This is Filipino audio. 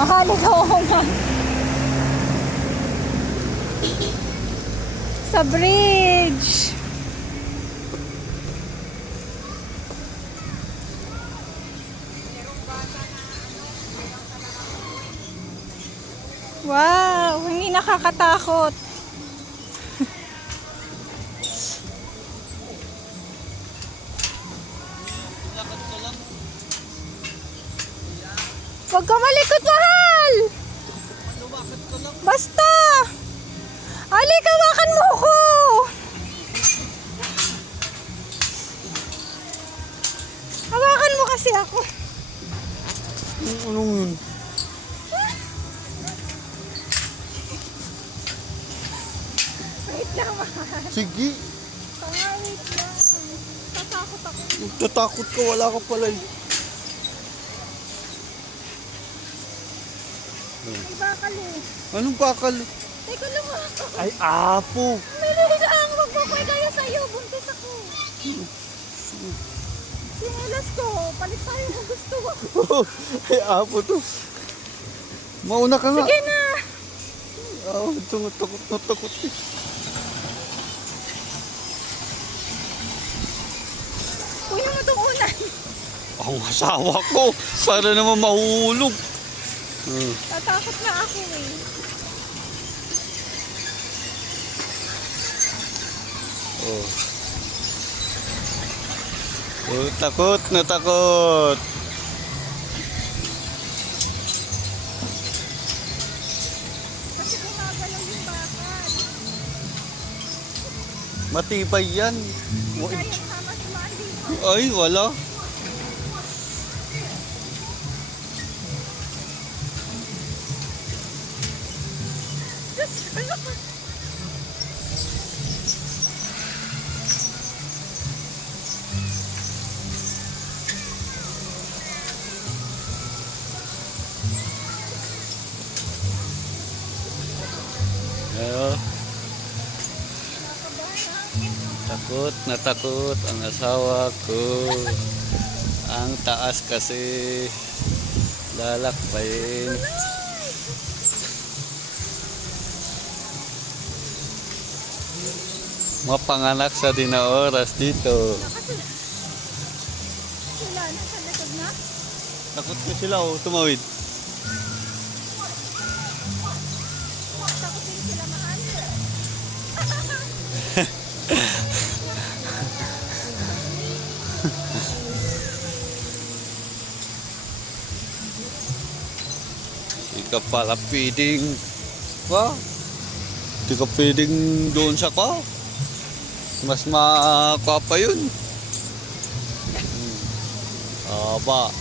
Mahalig ako nga. Sa bridge. Wow, hindi nakakatakot. Huwag ka malikot, mahal! Basta! Ali, kawakan mo ko! Hawakan mo kasi ako. Anong yun? Wait lang, mahal. Sige. Wait lang. Tatakot ako. Tatakot ka, wala ka pala eh. May bakal eh. Anong bakal? Teka lang ako. Ay, apo. Dali lang. Magpapoy kayo sa'yo. Buntis ako. Sinelas ko. Palit tayo kung gusto mo. Ay, apo to. Mauna ka nga. Sige na. Ito nga, takot eh. Kuya mo itong unan. Ang asawa ko. Para naman mahulog. Tatakot na ako eh. Oh. Oh, takot na takot. Kasi gumagalaw yung bakal. Matibay yan. Hindi kayang sama-samaan dito. Ay, wala. Ayo. Takot na takot ang asawa ko. Ang taas kasi lalakbayin. Mapanganak sa dinaoras dito. Sila na sa likod na. Takot ko sila tumawid. Takot din sila mahal. Di ka pala pwedeng, di ka pwedeng doon sa ka. Mas makapa yun. Aba.